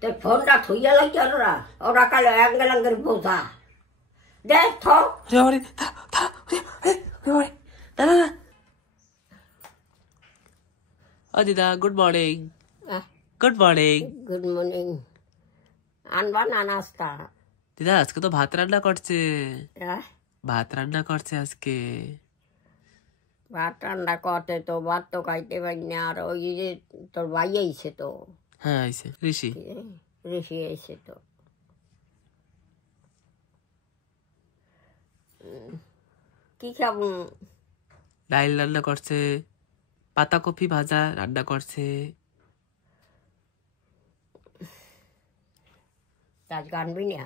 তো ফোনটা থুইয়া লাগছে ওরা কালে অ্যাঙ্গেল অ্যাঙ্গেল বোঝা দেখ থ দিদা good morning. Good morning. Good morning. আনবা না নাস্তা? দিদা আজকে তো ভাত রান্না করছে। ভাত রান্না করছে আজকে। ভাত রান্না করতে তো ভাত তো খাইতে পারি না। আর ওই যে তোর ভাই আইছে তো। হ্যাঁ আইছে ঋষি। ঋষি আইছে তো। কি খাবো? ডাইল রান্না করছে, পাতাকপি ভাজা রান্না করছে। আজকে আনবি না?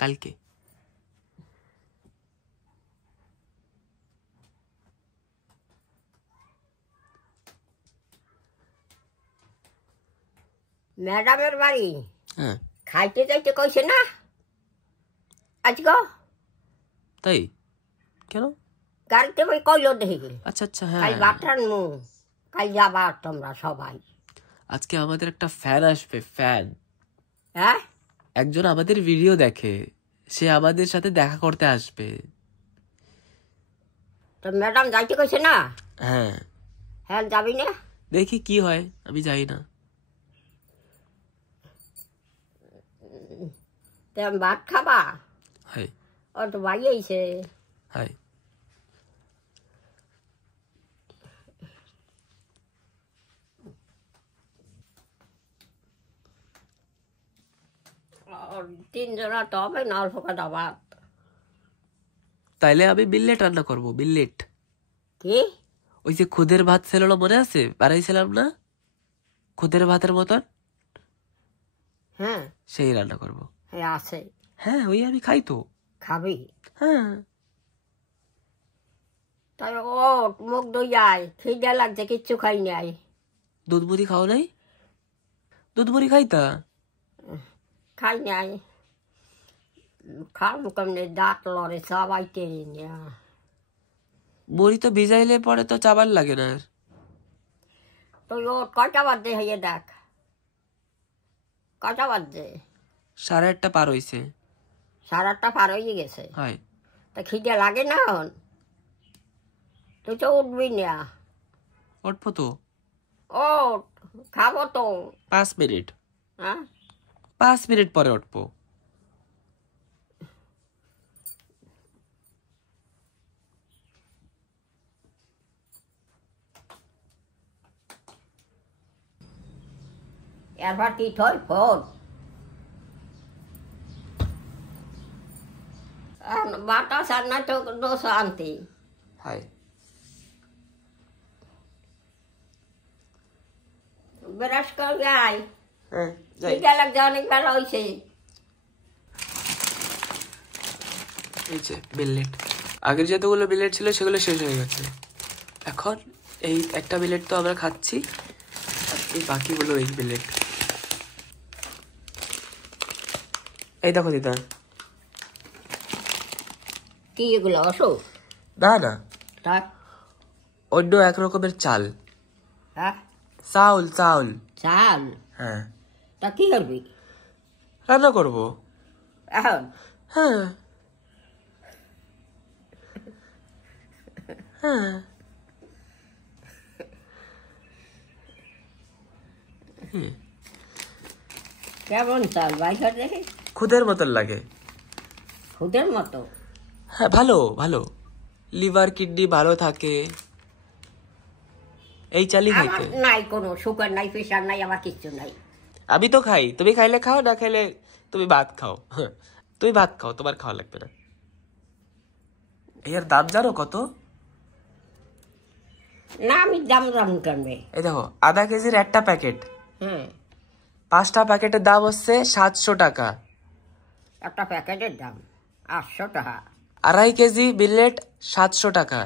কালকে। ম্যাডামের বাড়ি হ্যাঁ খাইতে যাইতে কইছে না আজকে? তাই কেন? গাড়িতে বই কইল দেখি। আচ্ছা আচ্ছা হ্যাঁ। কাল ভাত রান্নু, কাল যাবা তোমরা সবাই। আজকে আমাদের একটা ফ্যান আসবে। ফ্যান হ্যাঁ, একজন আমাদের ভিডিও দেখে, সে আমাদের সাথে দেখা করতে আসবে। তো ম্যাডাম যাইতে কইছে না? হ্যাঁ। হ্যাঁ যাবি না? দেখি কি হয়, আমি যাই না। ভাত খাবা? হাই ও তো ভাই আইছে। হাই তিনজনা তো হবে না, অল্প কটা ভাত। তাইলে আমি বিল্লেট রান্না করবো। বিল্লেট কি? ওই যে খুদের ভাত ছিল মনে আছে, বানাইছিলাম না খুদের ভাতের মতন? হ্যাঁ সেই রান্না করবো। হ্যাঁ আছে। হ্যাঁ ওই আমি খাই তো। খাবি? হ্যাঁ। তাই ও মুখ দইয়ায়, খিদে লাগছে, কিচ্ছু খাই নাই। দুধ মুড়ি খাও নাই? দুধ মুড়ি খাইতা? খাই নাই। খাবো কেমনে, দাঁত লড়ে সবাইতে। মুড়ি তো ভিজাইলে পরে তো চাবার লাগে না। তুই ও কয়টা বাজে হইয়ে দেখ, কয়টা বাজে? 8:30 পার হইছে। 8:30 পার হয়ে গেছে। হয় তা খিদে লাগে না এখন? তুই তো উঠবি না। উঠবো তো। ও খাবো তো। 5 মিনিট। হ্যাঁ 5 মিনিট পরে উঠবো। এরপর কি থই ফোন বাতাস আর না তো দোষ আনতি। হাই ব্রাশ কর গাই। হ্যাঁ খিদে লাগছে, অনেক বেলা হয়েছে। এই যে বিল্লেট, আগের যতগুলো বিল্লেট ছিল সেগুলো শেষ হয়ে গেছে। এখন এই একটা বিল্লেট তো আমরা খাচ্ছি, আর এই বাকিগুলো এই বিল্লেট। এই দেখো দিদা। কি এগুলো ওষুধ? না না, তার অন্য এক রকমের চাল। হ্যাঁ চাউল চাউল। চাল? হ্যাঁ। তা কি করবি? রান্না করবো এখন? হ্যাঁ হ্যাঁ। কেমন চাল বাইরে দেখে? খুদের মতন লাগে। খুদের মতো? হ্যাঁ ভালো ভালো, লিভার কিডনি ভালো থাকে এই চালই আমার খাইতে। নাই কোনো সুগার নাই, প্রেশার নাই, আমার কিচ্ছু নাই। আমি তো খাই, তুমি খাইলে খাও, না খাইলে তুমি ভাত খাও। তুমি ভাত খাও, তোমার খাওয়া লাগবে না। এর দাম জানো কত? না আমি দাম জানি কেনবে। এই দেখো, আধা কেজির একটা প্যাকেট, হ্যাঁ 5টা প্যাকেটের দাম হচ্ছে 700 টাকা। একটা প্যাকেটের দাম 800 টাকা। 2.5 কেজি বিল্লেট 700 টাকা।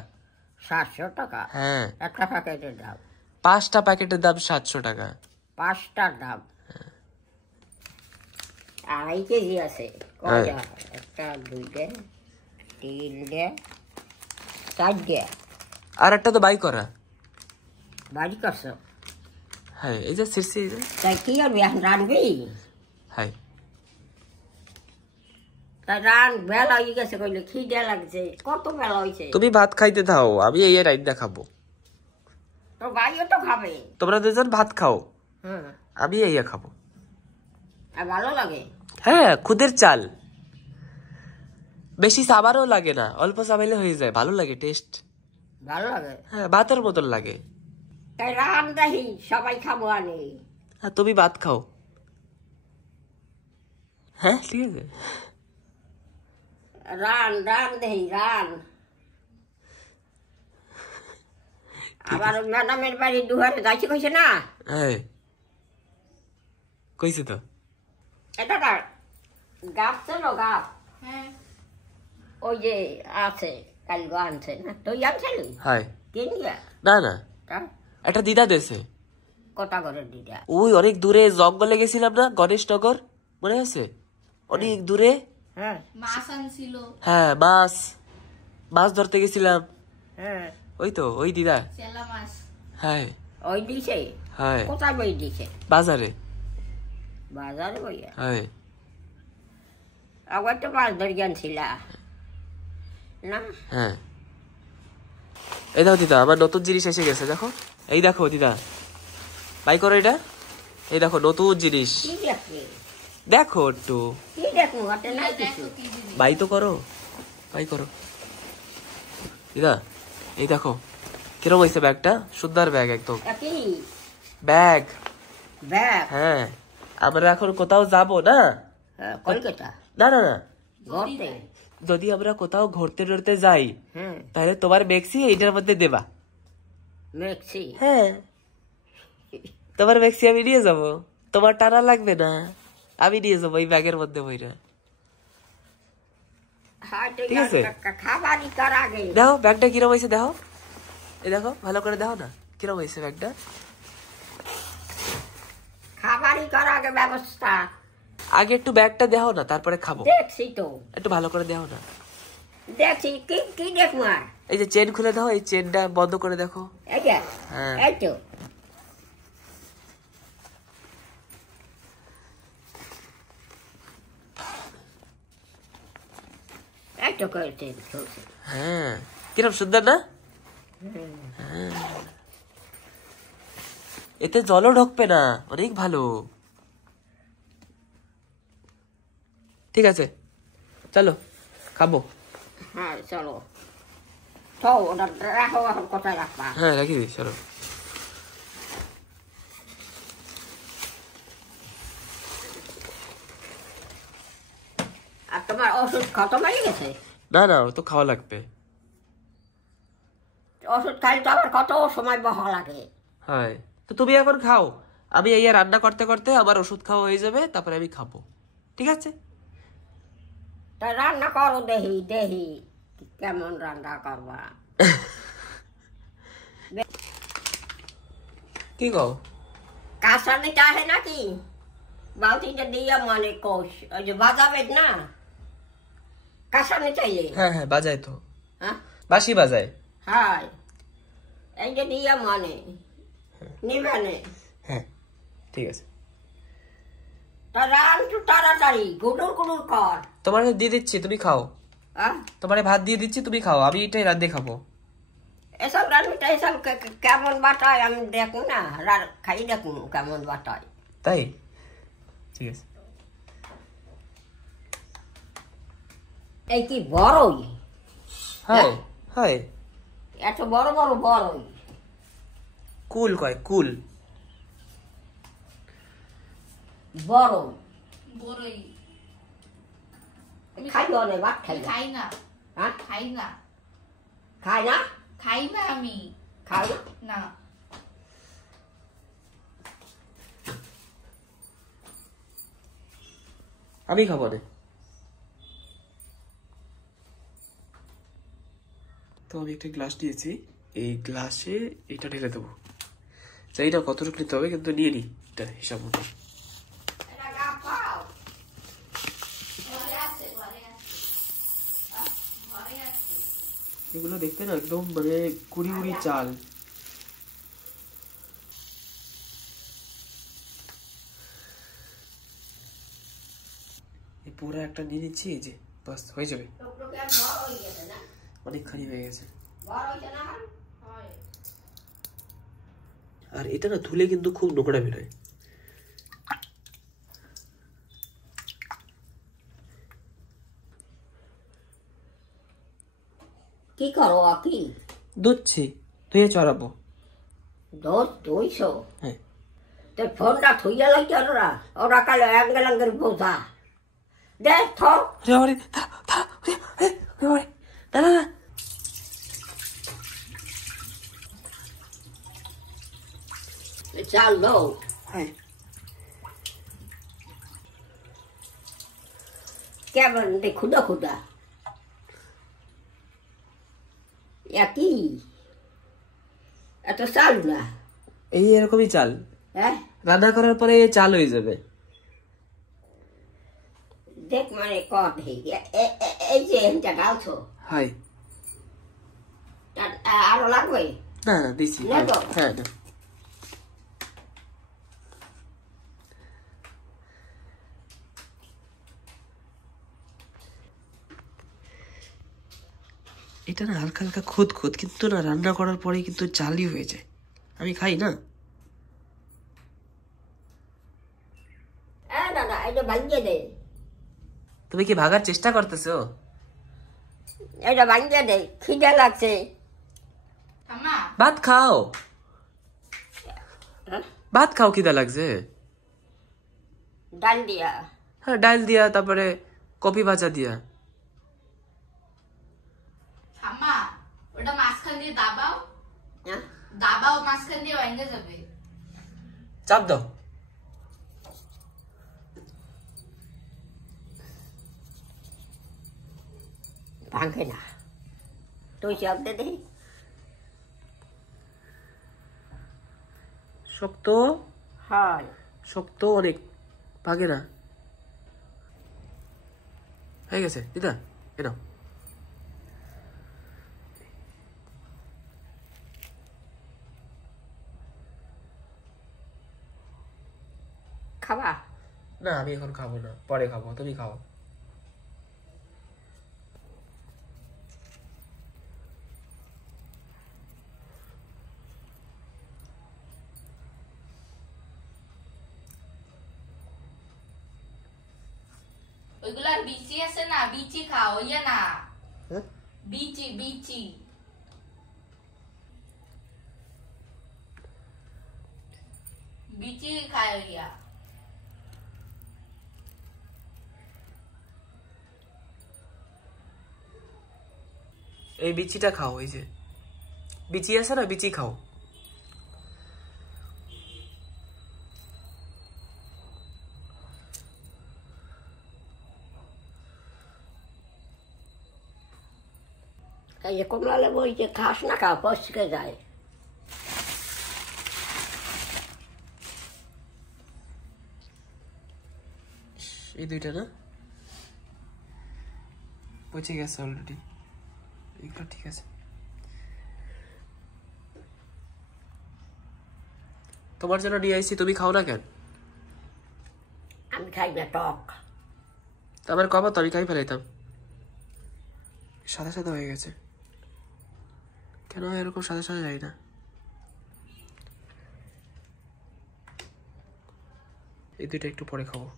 700 টাকা? হ্যাঁ। একটা প্যাকেটের দাম? 5টা প্যাকেটের দাম 700 টাকা। 5টার দাম 2.5 কেজি আছে। কয়টা? একটা, দুইটা, তিনটে, চারটে। আর একটা তো বাই করা। বাড়ি করছো? হ্যাঁ এই যে শিরছি তাই কি করবি এখন রানবি হ্যাঁ তাই রান বেলা হয়ে গেছে কইলে খিদে লাগছে কত বেলা হয়েছে তুমি ভাত খাইতে দাও আমি এই রাইন্দা খাবো তোর ভাইও তো খাবে তোমরা দুজন ভাত খাও হ্যাঁ আমি এই খাবো আর ভালো লাগে হ্যাঁ খুদের চাল বেশি সাবারও লাগে না অল্প চাবাইলে হয়ে যায় ভালো লাগে টেস্ট ভালো লাগে হ্যাঁ ভাতের মতন লাগে তাই রান দেখি সবাই খাবো আনি হ্যাঁ তুমি ভাত খাও হ্যাঁ ঠিক আছে রান রান দেখি রান আবার ম্যাডামের বাড়ি দুহারে যাইছে কইছে না হ্যাঁ কইছে তো এটা কার গাছ ছিল গাছ ওই যে আছে কাল আনছে না তুই আনছিলি হ্যাঁ কিনিয়া না না একটা দিদা দেশে কটা করে দিদা ওই অনেক দূরে জঙ্গলে গেছিলাম না গণেশনগর মনে আছে অনেক দূরে হ্যাঁ মাছ আনছিল হ্যাঁ মাছ ধরতে গেছিলাম হ্যাঁ ওই তো ওই দিদা চেলা মাছ হ্যাঁ ওই দিছে হ্যাঁ কোথায় বই দিছে বাজারে বাজারে বইয়া হ্যাঁ আবার তো মাছ ধরে আনছিল না হ্যাঁ এই দেখো দিদা আমার নতুন জিনিস এসে গেছে দেখো এই দেখো দিদা বাই করো এটা এই দেখো নতুন জিনিস কি দেখবে দেখো একটু কি দেখবো হাতে নাই কিছু বাই তো করো বাই করো দিদা এই দেখো কিরম হয়েছে ব্যাগটা সুন্দর ব্যাগ একদম কি ব্যাগ ব্যাগ হ্যাঁ আমরা এখন কোথাও যাব না কলকাতা না না না ঘরতে যদি আমরা কোথাও ঘুরতে টরতে যাই হ্যাঁ তাহলে তোমার মেক্সি এইটার মধ্যে দেবা মেক্সি হ্যাঁ তোমার মেক্সি আমি নিয়ে যাব তোমার টানা লাগবে না আমি নিয়ে যাবো এই ব্যাগের মধ্যে বইরা ঠিক আছে খাবারই কর আগে দেখো ব্যাগটা কিরম হয়েছে দেখো এই দেখো ভালো করে দেখো না কিরম হয়েছে ব্যাগটা খাবারই কর আগে ব্যবস্থা আগে একটু ব্যাগটা দেখো না তারপরে খাবো দেখছি তো একটু ভালো করে দেখো না দেখছি কি কি দেখবো আর এই যে চেন খুলে দাও এই চেনটা বন্ধ করে দেখো এইটা হ্যাঁ এই তো এই তো করেছে হ্যাঁ কিরম সুন্দর না হ্যাঁ। এতে জলও ঢোকবে না অনেক ভালো ঠিক আছে চলো খাবো হ্যাঁ চলো তো ওটা রাখো এখন কোথায় রাখবা হ্যাঁ রাখি দিই চলো আর তোমার ওষুধ খতম হয়ে গেছে না না ও তো খাওয়া লাগবে ওষুধ খাই তো আবার কত সময় বহা লাগে হ্যাঁ তো তুমি এখন খাও আমি এই রান্না করতে করতে আমার ওষুধ খাওয়া হয়ে যাবে তারপরে আমি খাবো ঠিক আছে তা রান্না করো দেখি দেখি কেমন রান্না করবা কি গো কাঁচানি চাহে নাকি বালতিটা দিয়ে মানে কোষ ওই যে বাজাবে না কাঁচানি চাইলে হ্যাঁ হ্যাঁ বাজায় তো হ্যাঁ বাঁশি বাজায় হ্যাঁ এই যে দিয়ে মানে নিবেনে হ্যাঁ ঠিক আছে তা রান তো তাড়াতাড়ি গুডুর গুডুর কর তোমার দিয়ে দিচ্ছি তুমি খাও হ্যাঁ তোমার ভাত দিয়ে দিচ্ছি তুমি খাও আমি এটাই রান্ধে খাবো এসব রান্নাটা এসব কেমন বাটায় আমি দেখুন না খাই দেখুন কেমন বাটায় তাই ঠিক আছে এই কি বড়ই হাই হাই এত বড় বড় বড়ই কুল কয় কুল বড় বড়ই খাই অনেক ভাত খাই খাই না হ্যাঁ খাই না খাই না খাই না আমি খাই না না আমি খাবো না তো আমি একটা গ্লাস নিয়েছি এই গ্লাসে এটা ঢেলে দেবো জানি না কতটুকু নিতে হবে কিন্তু নিয়ে নি এটা হিসাব মতো এগুলো দেখতে না একদম মানে কুড়ি কুড়ি চাল এই পুরো একটা নিয়ে নিচ্ছি, এই যে বাস হয়ে যাবে, টুকটুকে আর বড় হয়ে গেছে না, অনেকখানি হয়ে গেছে। বড় হয়েছে না এখন? হয়। আর এটা না ধুলে কিন্তু খুব নোংরা বেরোয়। কি করো কি? দুধছি, ধুয়ে চড়াবো। দোষ দুইশো? হ্যাঁ। তো ফোনটা থুইয়া লাগছে ওরা, ওরা কালে অ্যাঙ্গেল অ্যাঙ্গেল বোঝা দে থো। চাল লো। হ্যাঁ। কেমন রে খুদা খুদা একই এত চাল না? এই এরকমই চাল, হ্যাঁ রান্না করার পরে চাল হয়ে যাবে। দেখ মানে কত এই যে এটা ডালছো, হয় আরো লাগবে? না না দিছি। না তো? হ্যাঁ না, এটা না হালকা হালকা খুদ খুদ, কিন্তু না রান্না করার পরে কিন্তু চালই হয়ে যায়। আমি খাই না। না না এটা ভাঙিয়ে দে, তুমি কি ভাগার চেষ্টা করতেছো? এটা ভাঙিয়ে দে, খিদে লাগছে। ঠাম্মা ভাত খাও, হ্যাঁ? ভাত খাও, খিদা লাগছে। ডাল দিয়া? হ্যাঁ ডাল দিয়া, তারপরে কপি ভাজা দিয়া। ঠাম্মা ওটা মাঝখান দিয়ে দাবাও, হ্যাঁ? দাবাও মাঝখান দিয়ে ভেঙে যাবে। চাপ দাও। ভাঙে না, তুই চাপ দে দে। শক্ত, হয় শক্ত অনেক, ভাগে না। হয়ে গেছে দিদা, এ নাও। খাবা? না আমি এখন খাবো না, পরে খাবো, তুমি খাও। ওইগুলার বিচি আছে না, বিচি খাও, ইয়ে না হ্যাঁ? বিচি বিচি। বিচি খায় ইয়া। এই বিচিটা খাও, এই যে বিচি আছে না, বিচি খাও। এই যে কমলা লেবু ওই যে খাস না খা, পচকে যায়। এই দুইটা না পচে গেছে অলরেডি, এগুলো ঠিক আছে। তোমার জন্য নিয়ে আইছি, তুমি খাও না কেন? আমি খাই না টক। আমার কবা তো আমি খাই ফেলাইতাম। সাদা সাদা হয়ে গেছে কেন? এরকম সাদা সাদা যাই না। এই দুইটা একটু পরে খাবো।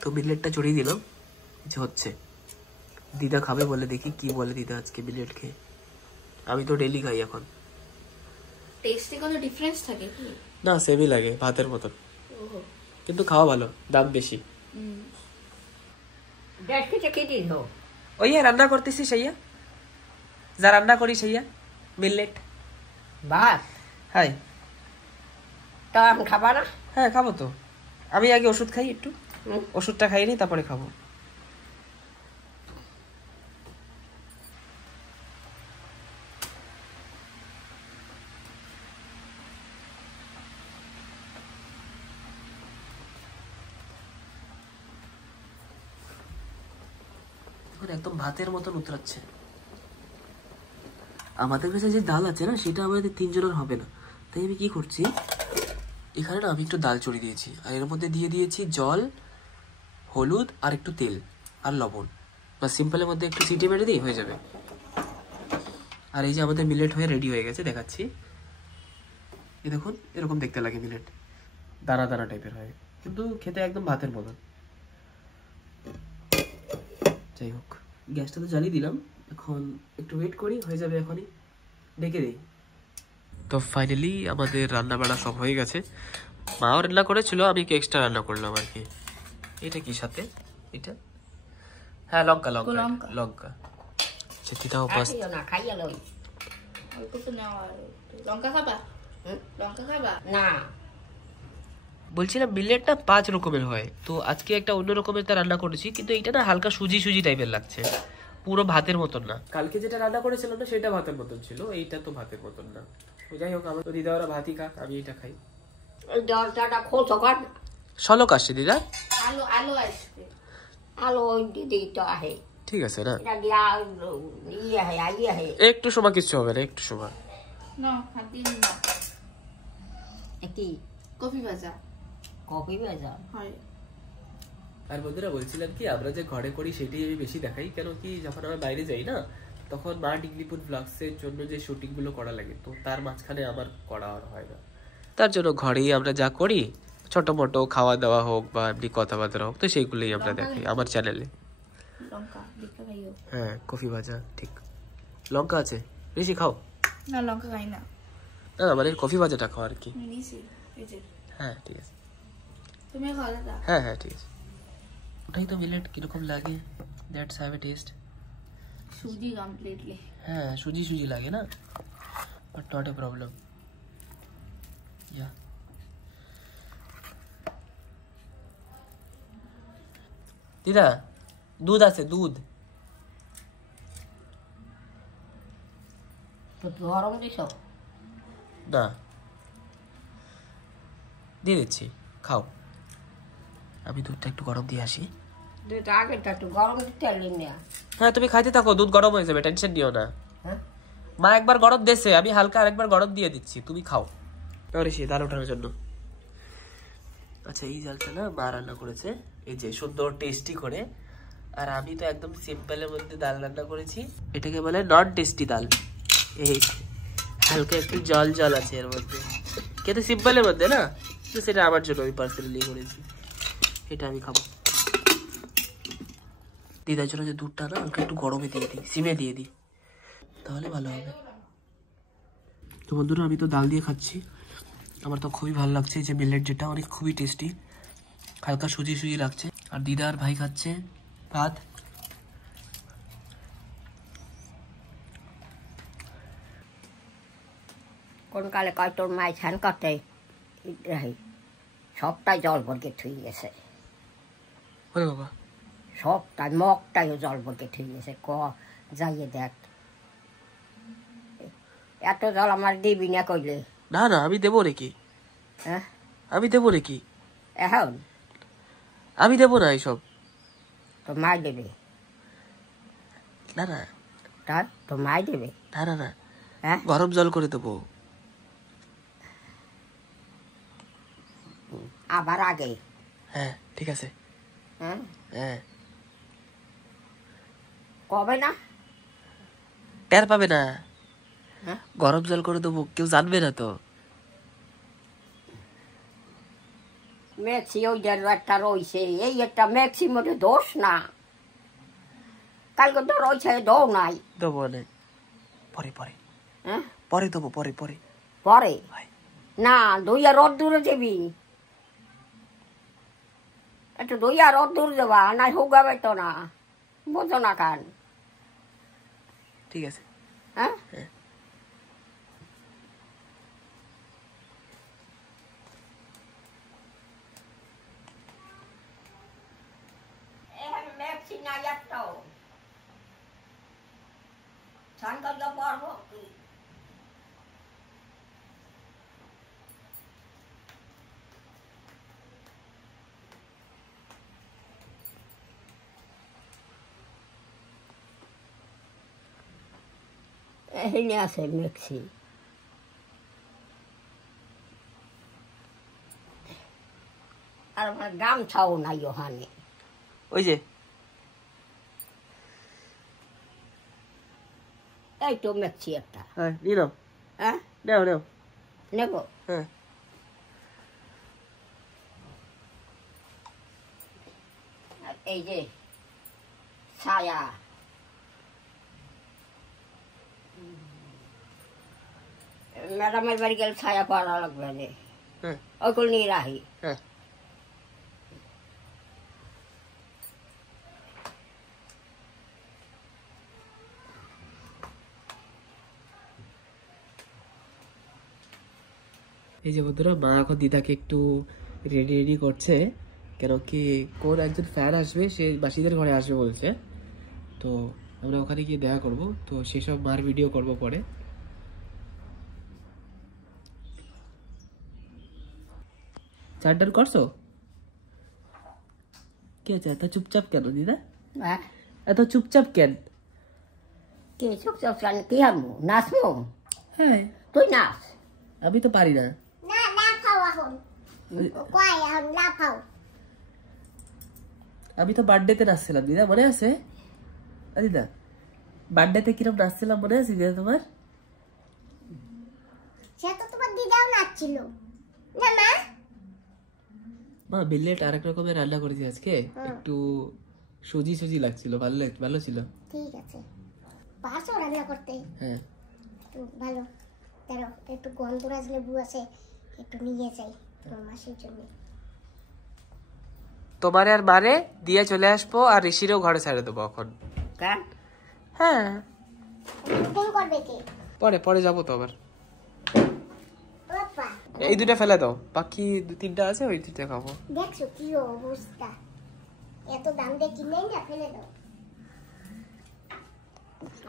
তো বিলেটটা চড়িয়ে দিলাম, যে হচ্ছে দিদা খাবে বলে, দেখি কি বলে দিদা আজকে বিলেট খেয়ে। আমি তো ডেইলি খাই এখন। টেস্টে কোনো ডিফারেন্স থাকে কি? না সেমই লাগে, ভাতের মতন, কিন্তু খাওয়া ভালো, দাম বেশি। 1.5 কেজি কি দিল? ওই রান্না করতেছি সেইয়া, যা রান্না করি সেইয়া মিলেট ভাত? হাই। তো এখন খাবা না? হ্যাঁ খাবো তো, আমি আগে ওষুধ খাই একটু, ওষুধটা খাই নি তারপরে খাবো। একদম ভাতের মতন উতরাচ্ছে। আমাদের কাছে যে ডাল আছে না, সেটা আমাদের 3 জনের হবে না, তাই আমি কি করছি, এখানে না আমি একটু ডাল চড়ি দিয়েছি, আর এর মধ্যে দিয়ে দিয়েছি জল, হলুদ আর একটু তেল আর লবণ। বা সিম্পলের মধ্যে একটু সিটি মেরে দিই, হয়ে যাবে। আর এই যে আমাদের মিলেট হয়ে রেডি হয়ে গেছে, দেখাচ্ছি। এই দেখুন, এরকম দেখতে লাগে মিলেট, দানা দানা টাইপের হয়, কিন্তু খেতে একদম ভাতের মতন। যাই হোক, গ্যাসটা তো জ্বালিয়ে দিলাম, এখন একটু ওয়েট করি, হয়ে যাবে এখনই, ডেকে দিই। তো ফাইনালি আমাদের রান্না বাড়া সব হয়ে গেছে। মাও রান্না করেছিল, আমি একটু এক্সট্রা রান্না করলাম আর কি। এটা কি সাথে? এটা হ্যাঁ, লঙ্কা লঙ্কা লঙ্কা। সেটাও বাস। না খাইয়া লই। অল্প তো নেওয়া। লঙ্কা খাবা? লঙ্কা খাবা? না, বলছিলাম মিলেটটা 5 রকমের হয়, তো আজকে একটা অন্য রকমের তা রান্না করেছি, কিন্তু এইটা না হালকা সুজি সুজি টাইপের লাগছে, পুরো ভাতের মতন না। কালকে যেটা রান্না করেছিলাম না সেটা ভাতের মতন ছিল, এইটা তো ভাতের মতন না। যাই হোক, আমার তো দিদা ওরা ভাতই খাক, আমি এটা খাই। ওই দরজাটা খোলছো কাট। শলক আসছে দিদা। আলু আলু আসবে। আলো ওই দিদি তো আহে। ঠিক আছে না, এটা দিয়া ইয়ে হে আইয়ে হে। একটু সময় কিছু হবে না, একটু সময়। না, হাত দিন না। একটি কফি ভাজা কফি ভেজা হয়। আর বন্ধুরা বলছিলাম কি, আমরা যে ঘরে করি সেটাই আমি বেশি দেখাই, কেন কি যখন আমরা বাইরে যাই না, তখন মা ডিগলিপুর ব্লগসের জন্য যে শুটিং গুলো করা লাগে, তো তার মাঝখানে আমার করা আর হয় না। তার জন্য ঘরেই আমরা যা করি, ছোট মোটো খাওয়া দাওয়া হোক বা এমনি কথাবার্তা হোক, তো সেইগুলোই আমরা দেখাই আমার চ্যানেলে। লঙ্কা দেখতে খাইও। হ্যাঁ, কফি ভাজা ঠিক, লঙ্কা আছে, বেশি খাও না, লঙ্কা খাই না। না, মানে কফি ভাজাটা খাও আর কি। নিছি এই যে। হ্যাঁ ঠিক আছে, তুমি খাও দাদা? হ্যাঁ হ্যাঁ ঠিক আছে। ওটাই তো মিলেট কিরকম লাগে, দ্যাটস হ্যাভ এ টেস্ট। সুজি কমপ্লিটলি। হ্যাঁ, সুজি সুজি লাগে না, বাট নট এ প্রবলেম। ইয়া, দিদা দুধ আছে, দুধ। তো গরম দিছ না, দিয়ে দিচ্ছি, খাও। আমি দুধটা একটু গরম দিয়ে আসি। দুধটা আগেরটা একটু গরম দিতে এলি না। হ্যাঁ, তুমি খাইতে থাকো, দুধ গরম হয়ে যাবে, টেনশন নিও না। হ্যাঁ, মা একবার গরম দিয়েছে, আমি হালকা আরেকবার গরম দিয়ে দিচ্ছি, তুমি খাও। সে ডাল ওঠানোর জন্য। আচ্ছা, এই ডালটা না মা রান্না করেছে, এই যে সুন্দর টেস্টি করে। আর আমি তো একদম সিম্পলের মধ্যে ডাল রান্না করেছি, এটাকে বলে নন টেস্টি ডাল। এই হালকা একটু জল জল আছে এর মধ্যে, খেতে সিম্পলের মধ্যে না, তো সেটা আমার জন্য আমি পার্সোনালি করেছি, এটা আমি খাবো। দিদার জন্য যে দুধটা না হালকা একটু গরমে দিয়ে দিই, সিমে দিয়ে দিই, তাহলে ভালো হবে। তো বন্ধুরা, আমি তো ডাল দিয়ে খাচ্ছি, আমার তো খুবই ভালো লাগছে। যে মিলেট যেটা অনেক খুবই টেস্টি, হালকা সুজি সুজি লাগছে। আর দিদা আর ভাই খাচ্ছে ভাত। কোন কালে কয় তোর মাই ছান করতে সবটাই জল ভরকে থুই গেছে, ওরে বাবা, সবটাই মগটাইও জল ভরকে থুই গেছে। যাইয়ে দেখ, এত জল আমার দিবি না কইলে। না না, আমি দেবো নাকি? হ্যাঁ, আমি দেবো নাকি? এখন আমি দেবো না এইসব। তো মাই দেবে? না না, তার তো মাই দেবে? না না না, হ্যাঁ, গরম জল করে দেবো। আবার আগে? হ্যাঁ ঠিক আছে। হ্যাঁ, হ্যাঁ, কবে না? টের পাবে না, হ্যাঁ, গরম জল করে দেবো, কেউ জানবে না তো। মেক্সি ওই একটা রয়েছে, এই একটা মেক্সি মধ্যে দোষ না, কালকে তো রয়েছে দো নাই। দেবো না, পরে পরে, হ্যাঁ, পরে দেবো, পরে পরে। পরে না, দইয়া রোদ দূরে যাবি, একটু দইয়া রোদ দূর যাবা, না হুগাবে তো না, বোঝো না কান? ঠিক আছে। হ্যাঁ, মেক্সি নাই একটাও, ছান করলে পারবো কি? এখানে আছে মেক্সি। আর আমার গামছাও নাই ওখানে। ওই যে এই তো মেখছি একটা। হ্যাঁ নিয়ে নাও। হ্যাঁ নাও নাও। নেব। হ্যাঁ আর এই যে ছায়া, ম্যাডামের বাড়ি গেলে ছায়া পাওয়া লাগবে রে, হ্যাঁ ওইগুলো নিয়ে রাখি। হ্যাঁ এই যে বন্ধুরা, মা এখন দিদাকে একটু রেডি রেডি করছে, কেন কি কোন একজন ফ্যান আসবে, সে বাসিদের ঘরে আসবে বলছে, তো আমরা ওখানে গিয়ে দেখা করব, তো সেসব মার ভিডিও করব পরে। চারটার করছো? কি আছে এত চুপচাপ কেন দিদা? হ্যাঁ এত চুপচাপ কেন? কে চুপচাপ কেন? কি হারবো? নাচবো? হ্যাঁ তুই নাচ। আমি তো পারি না। না লাফাও এখন কয় এখন লাফাও। আমি তো বার্থডেতে নাচছিলাম দিদা, মনে আছে? দিদা বার্থডেতে কিরম নাচছিলাম মনে আছে দিদা তোমার? সে তো তোমার দিদাও নাচছিল না মা? মা বিলেট আরেক রকমের রান্না করেছি আজকে, একটু সুজি সুজি লাগছিল, ভালো ছিল। ঠিক আছে, পারছো রান্না করতে? হ্যাঁ একটু ভালো দাঁড়ো, একটু গন্ধরাজ লেবু আছে, একটু নিয়ে যাই তোমার মাসির জন্য। তোমার আর মারে দিয়ে চলে আসবো, আর ঋষিরও ঘরে ছেড়ে দেবো এখন। কেন? হ্যাঁ বুকিং করবে কে? পরে পরে যাবো তো আবার। বাবা এই দুটা ফেলে দাও, বাকি 2-3টা আছে, ওই 2টা খাবো। দেখছো কি অবস্থা, এত দাম দিয়ে কিনে না ফেলে দাও।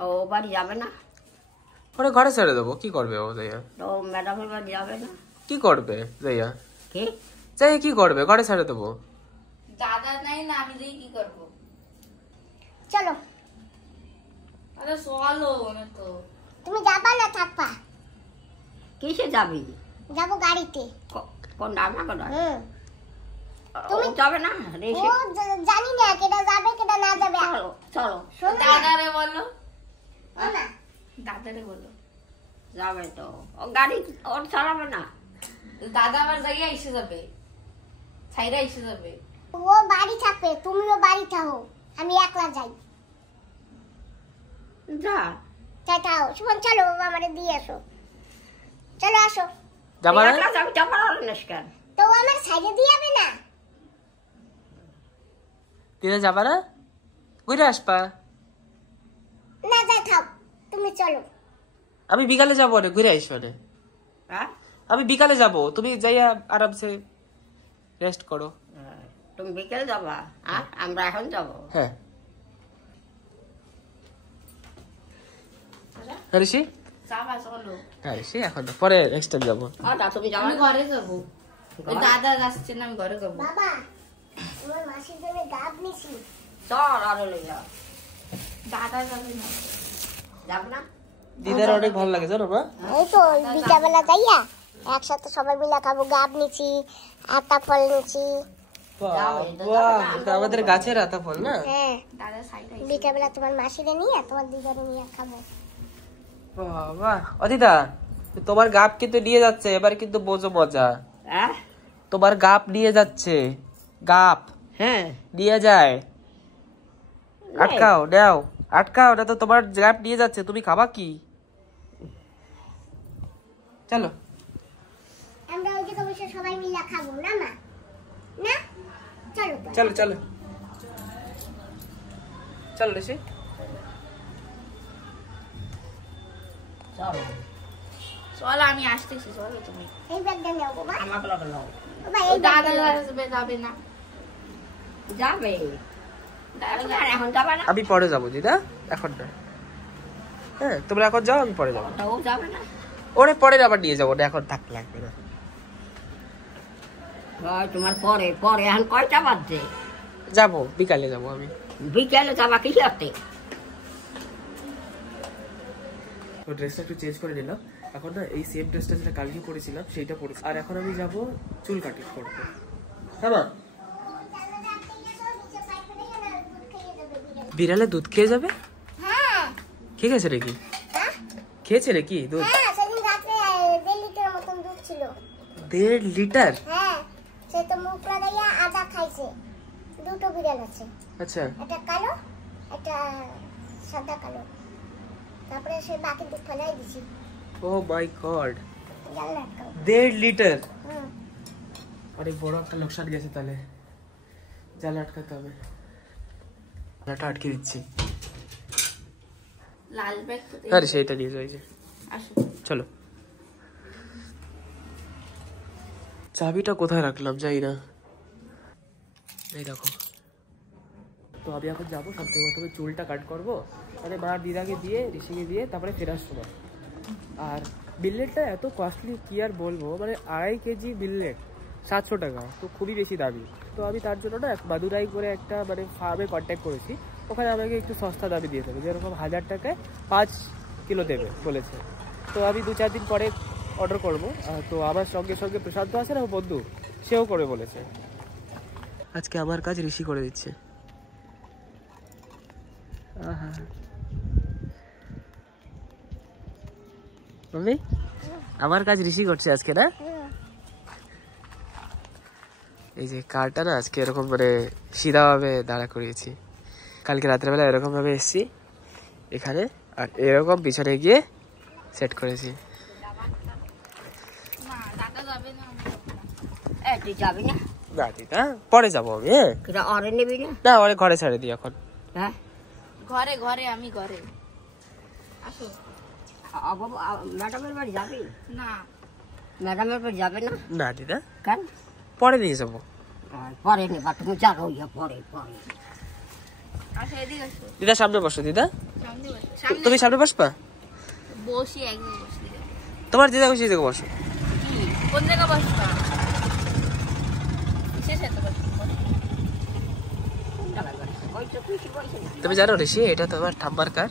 ও বাড়ি যাবে না? পরে ঘরে ছেড়ে দেবো, কি করবে ও যাইয়া? তো ম্যাডামের বাড়ি যাবে না? কি করবে যাইয়া? কি যাই কি করবে? ঘরে ছেড়ে দেবো। দাদা নাই না, আমি দিয়ে কি করবো? চলো আরে চলো না তো। তুমি যাবা না থাকবা? কিসে যাবি? যাবো গাড়িতে। কোন রান্না করে? ও তুমি- যাবে না? ও রেখে জানি না কেটা যাবে কেটা না যাবে। চলো চলো। শোনো না, দাদারে বলো, ও না দাদারে বলো। যাবে তো, ও গাড়ি ওর চালাবে না। দাদা আবার জায়গায় এসে যাবে, ছাইরা এসে যাবে। ও বাড়ি থাকবে, তুমিও বাড়ি থাকো, আমি একলা যাই। যা। চাইটাও শুভন, চলো বাবা আমারে দিয়ে আসো, চলো আসো। যাবা না? একলা যাবি, যাবার কেন? তো ও আমার সাইডে দিয়ে যাবে না? দিদা যাবা না? ঘুরে আসবা। না যাই থাক, তুমি চলো। আমি বিকালে যাবো, না ঘুরে আসবো না। হ্যাঁ আমি বিকালে যাব, তুমি যাইয়া আরামসে রেস্ট করো। তুমি বিকেলে যাবা আর আমরা এখন যাবো। হ্যাঁ ঋষি, যাবা চলো। হ্যাঁ ঋষি, এখন না, পরে নেক্সট টাইম যাবো। না তুমি যাবা আমি না? ঘরে যাবো, ওই দাদা আসছে না, আমি ঘরে যাবো। বাবা তোমার মাসির জন্য গাব নিছি। চল আরো লই যাও। দাদা যাবে না। যাবে না? দিদার অনেক ভালো লাগে জানো মা। এই তো বিকালবেলা যাইয়া একসাথে সবাই মিলে খাবো। গাব নিছি, আতা ফল নিছি। বাহ, এটা আমাদের গাছের আতা ফল না? হ্যাঁ, দাদা সাইডে বিকালবেলা তোমার মাসিরে নিয়ে তোমার দিদারে নিয়ে খাবো। বাহ, অদিদা তোমার গাপ কিন্তু নিয়ে যাচ্ছে এবার, কিন্তু বোঝো মজা। হ্যাঁ তোমার গাপ নিয়ে যাচ্ছে, গাপ হ্যাঁ নিয়ে যায়। আটকাও, নাও আটকাও, না তো তোমার গাপ নিয়ে যাচ্ছে, তুমি খাবা কি? চলো আমরা ওইদিকে বসে সবাই মিলে খাবো না মা? না চলো তো। চলো চলো চলো ঋষি। চলো চলো, আমি আসতেছি, চলো তুমি। এই ব্যাগটা নাও বাবা। আমাকে লাগে নাও। বাবা ওই এই দাদা ব্যাগটা নাও। আসবে, যাবে না। যাবে। দাদা আর এখন যাবে না? আমি পরে যাবো দিদা, এখন না। হ্যাঁ তোমরা এখন যাও, আমি পরে যাবো। ও যাবে না? ওরে পরে আবার নিয়ে যাবো, না এখন থাকতে লাগবে না। ওই তোমার পরে পরে এখন কয়টা বাজছে? যাবো বিকালে যাবো আমি। বিকেলে যাবা কি করতে? তো ড্রেসটা একটু চেঞ্জ করে নিলাম, এখন না এই সেম ড্রেসটা যেটা কালকে পরেছিলাম সেইটা পরেছি, আর এখন আমি যাবো চুল কাটিং করতে। হ্যাঁ মা? বিড়ালে দুধ খেয়ে যাবে? হ্যাঁ খেয়ে গেছে নাকি? খেয়েছে নাকি দুধ? হ্যাঁ সেদিন রাতে 1.5 লিটার মতন দুধ ছিল। 1.5 লিটার? হ্যাঁ সে তো মুখ লাগাইয়া আদা খাইছে। দুটো বিড়াল আছে, আচ্ছা একটা কালো একটা সাদা কালো। তারপরে সে বাকি দুধ ফেলাই দিছি। ও মাই গড, জানলা আটকাও। 1.5 লিটার? হুম অনেক বড় একটা লোকসান গেছে তাহলে। জাল আটকাতে হবে, জালটা আটকে দিচ্ছি। লাল ব্যাগ তো আরে সেইটা নিয়ে যাই যে, আসো। চলো। চাবিটা কোথায় রাখলাম জানি না, এই দেখো। তো আমি এখন যাবো, সব থেকে প্রথমে চুলটা কাট করবো, মানে মা দিদাকে দিয়ে ঋষিকে দিয়ে তারপরে ফেরার সময়। আর বিল্লেটটা এত কস্টলি কি আর বলবো, মানে 2.5 কেজি বিল্লেট 700 টাকা, তো খুবই বেশি দামি। তো আমি তার জন্য না মাদুরাই করে একটা মানে ফার্মে কন্ট্যাক্ট করেছি, ওখানে আমাকে একটু সস্তা দামে দিয়ে দেবে, যেরকম 1000 টাকায় 5 কিলো দেবে বলেছে। তো আমি 2-4 দিন পরে অর্ডার করবো। তো আমার সঙ্গে সঙ্গে প্রশান্ত আছে না, বন্ধু, সেও করে বলেছে। আজকে আমার কাজ ঋষি করে দিচ্ছে। মাম্মি, আমার কাজ ঋষি করছে আজকে না? এই যে কারটা না আজকে এরকম মানে সিধা ভাবে দাঁড়া করিয়েছি। কালকে রাত্রেবেলা এরকম ভাবে এসেছি এখানে, আর এরকম পিছনে গিয়ে সেট করেছি। না দাদা যাবে না, তুই যাবি না? না দিদা, পরে যাবো আমি। কিরা অরে নিবি না? না, ওরে ঘরে ছেড়ে দিই এখন। হ্যাঁ ঘরে ঘরে আমি ঘরে। আসো। ম্যাডামের বাড়ি যাবি? না ম্যাডামের বাড়ি যাবে না? না দিদা, কেন? পরে নিয়ে যাবো। পরে নেবা, তুমি যাবো পরে পরে। আসো, এদিকে আসো। দিদা সামনে বসো। দিদা সামনে বসো, সামনে তুমি সামনে বসবা? বসি, একদম বসি। তোমার দিদা খুশি থেকে বসো। কোন জায়গা বসবা? শেষ এত বসো। তুমি জানো ঋষি, এটা তোমার ঠাম্মার কার?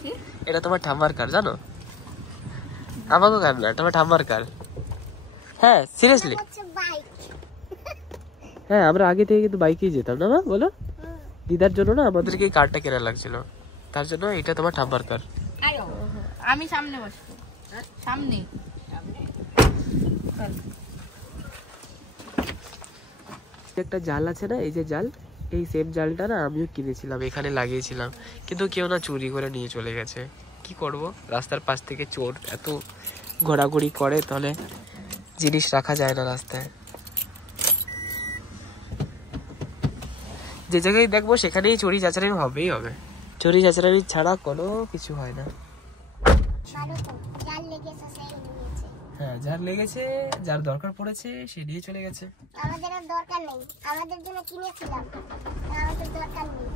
কি? এটা তোমার ঠাম্মার কার জানো? আমাকে কার না, তোমার ঠাম্মার কার। হ্যাঁ সিরিয়াসলি, হচ্ছে বাইক। হ্যাঁ আমরা আগে থেকে কিন্তু বাইকেই যেতাম না মা, বলো? দিদার জন্য না আমাদেরকে এই কারটা কেনা লাগছিল, তার জন্য এটা তোমার ঠাম্মার কার। আমি সামনে বসবো, সামনে। একটা জাল আছে না, এই যে জাল, এই সেম জালটা না আমিও কিনেছিলাম, এখানে লাগিয়েছিলাম, কিন্তু কেউ না চুরি করে নিয়ে চলে গেছে। কি করব, রাস্তার পাশ থেকে চোর এত ঘোরাঘুরি করে, তাহলে জিনিস রাখা যায় না রাস্তায়। যে জায়গায় দেখবো সেখানেই চুরি চাচারি হবেই হবে, চুরি চাচারি ছাড়া কোনো কিছু হয় না। ভালো তো, জাল লেগেছে সেই নিয়েছে। হ্যাঁ, যার লেগেছে, যার দরকার পড়েছে সে নিয়ে চলে গেছে। আমাদের আর দরকার নেই, আমাদের জন্য কিনেছিলাম, আমাদের দরকার নেই,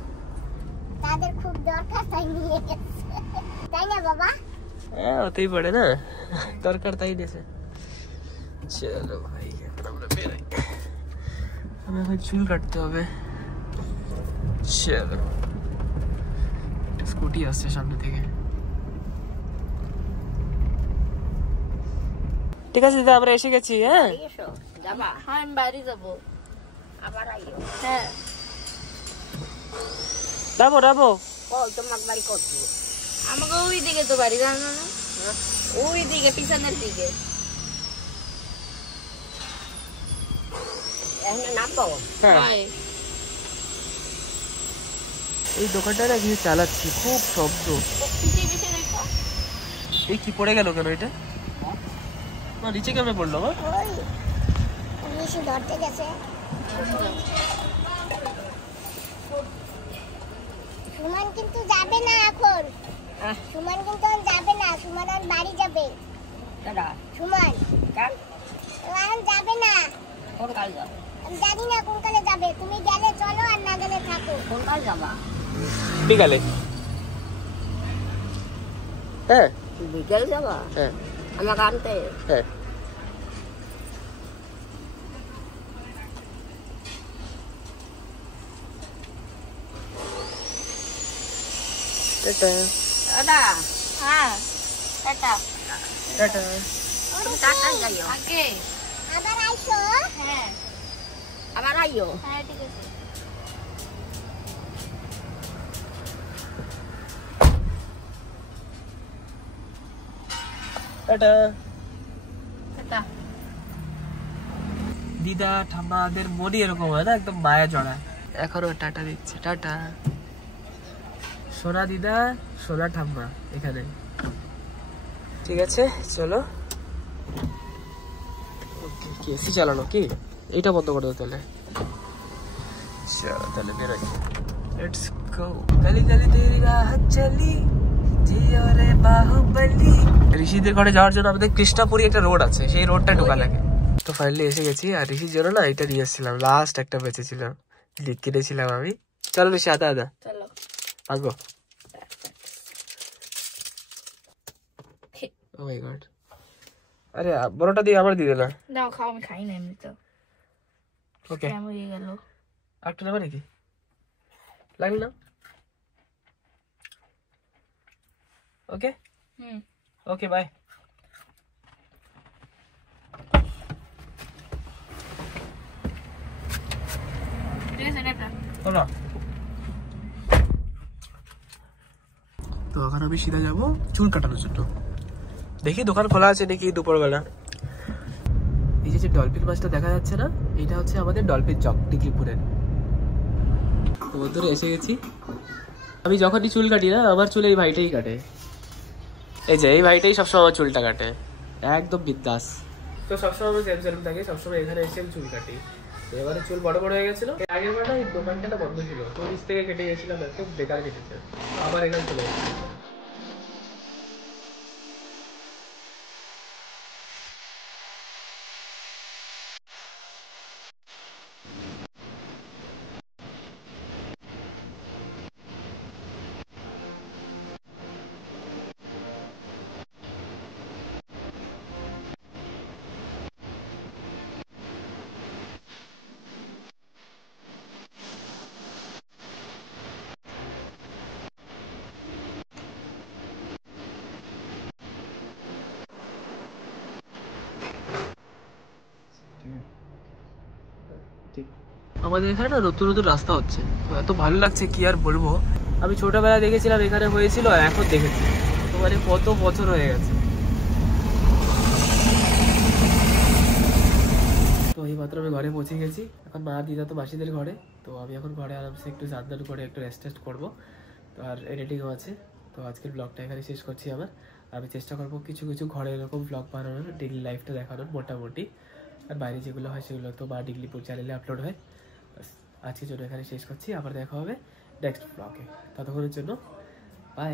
তাদের খুব দরকার তাই নিয়ে গেছে, তাই না বাবা? হ্যাঁ হতেই পারে না, দরকার তাই নিয়েছে। চলো ভাই, এখন আমরা বেরোই, আমি এখন চুল কাটতে হবে। চলো, একটা স্কুটি আসছে সামনে থেকে। ঠিক আছে দিদা, আমরা এসে গেছি। হ্যাঁ এসো, যাবা? হ্যাঁ আমি বাড়ি যাবো। আবার আইও। হ্যাঁ যাবো যাবো। কই তোমার বাড়ি করছি? আমাকে ওই দিকে তো বাড়ি, জানো না? ওই দিকে, পিছনের দিকে। এখানে নামবো? হ্যাঁ, হয়। এই দোকানটা না কিছু চালাচ্ছি, খুব শব্দ। পিছিয়ে পিছিয়ে দেখো। এই কি পড়ে গেল কেন এটা? না নিচে কেমন পড়লো? ওই বেশি ধরতে গেছে। সুমন কিন্তু যাবে না এখন, সুমন কিন্তু এখন যাবে না, সুমন এখন বাড়ি যাবে। দাদা সুমন কেন? ও এখন যাবে না, কোন কাল যাবে? আমি জানি না কোন কালে যাবে, তুমি গেলে চলো আর না গেলে থাকো। কোন কাল যাবা? বিকালে। হ্যাঁ বিকেল যাবা? হ্যাঁ আমাকে আনতে? হ্যাঁ। দাদা হ্যাঁ টাটা। টাটা। তুমি কাটাই যাইও। আগে। আবার আইসো। হ্যাঁ আবার আইও। হ্যাঁ ঠিক আছে। টাটা। টাটা। দিদা ঠাম্মাদের মনই এরকম হয় না, একদম মায়া জড়া। এখনো টাটা দিচ্ছে, টাটা। সোনা দিদা, সোনা ঠাম্মা এখানে। ঠিক আছে চলো। কি এসি চালানো কি? এটা বন্ধ করে দাও তাহলে। চলো তাহলে বেরোই। Let's go. গলি গলি তেরি রাহ চলি, জিও রে বাহুবলি। ঋষিদের ঘরে যাওয়ার জন্য আমাদের কৃষ্ণাপুরি একটা রোড আছে, সেই রোডটা ঢোকা লাগে। তো ফাইনালি এসে গেছি। আর ঋষির জন্য না এটা নিয়ে এসেছিলাম, লাস্ট একটা বেঁচেছিলাম, কিনেছিলাম আমি। চলো ঋষি, আদা আদা চলো আগো। ও মাই গড, আরে বড়টা দিয়ে আবার দিয়ে না। দাও খাও, আমি খাই না এমনি তো। ওকে কেমন হয়ে গেল? আরেকটা নেবে নাকি? লাগলো না? ওকে ওকে বাই। ঠিক আছে নেটা। হলো। তো এখন আমি সিধা যাবো চুল কাটানোর জন্য। দেখি দোকান খোলা আছে নাকি দুপুরবেলা। এই যে ডলফিন মাছটা দেখা যাচ্ছে না, এটা হচ্ছে আমাদের ডলফিন চক টিকলিপুরের। তো বন্ধুরা এসে গেছি। আমি যখনই চুল কাটি না, আমার চুল এই ভাইটাই কাটে। এই যে এই ভাইটাই সবসময় আমার চুলটা কাটে, একদম বিন্দাস। তো সবসময় আমার সেম সেলুন থাকে, সবসময় এখানে এসে আমি চুল কাটি। এবারে চুল বড় বড় হয়ে গেছিল, আগের বার না এই দোকানটা বন্ধ ছিল, তো নিচ থেকে কেটে গেছিলাম, একদম বেকার কেটেছে। আবার এখানে চলে গেছে। আমাদের এখানে না নতুন নতুন রাস্তা হচ্ছে, এত ভালো লাগছে কি আর বলবো। আমি ছোটবেলায় দেখেছিলাম এখানে হয়েছিল, এখন দেখেছি তো মানে কত বছর হয়ে গেছে। তো এই মাত্র আমি ঘরে পৌঁছে গেছি। এখন মা দিদা তো মাসিদের ঘরে, তো আমি এখন ঘরে আরামসে একটু স্নান করে একটু রেস্ট করবো। তো আর এডিটিংও আছে। তো আজকের ব্লগটা এখানে শেষ করছি। আমি চেষ্টা করবো কিছু কিছু ঘরে এরকম ব্লগ বানানোর, ডেইলি লাইফটা দেখানোর মোটামুটি। আর বাইরে যেগুলো হয় সেগুলো তো বা ডিগলিপুর চ্যানেলে আপলোড হয়। আজকের জন্য এখানে শেষ করছি, আবার দেখা হবে নেক্সট ব্লগে। ততক্ষণের জন্য বাই।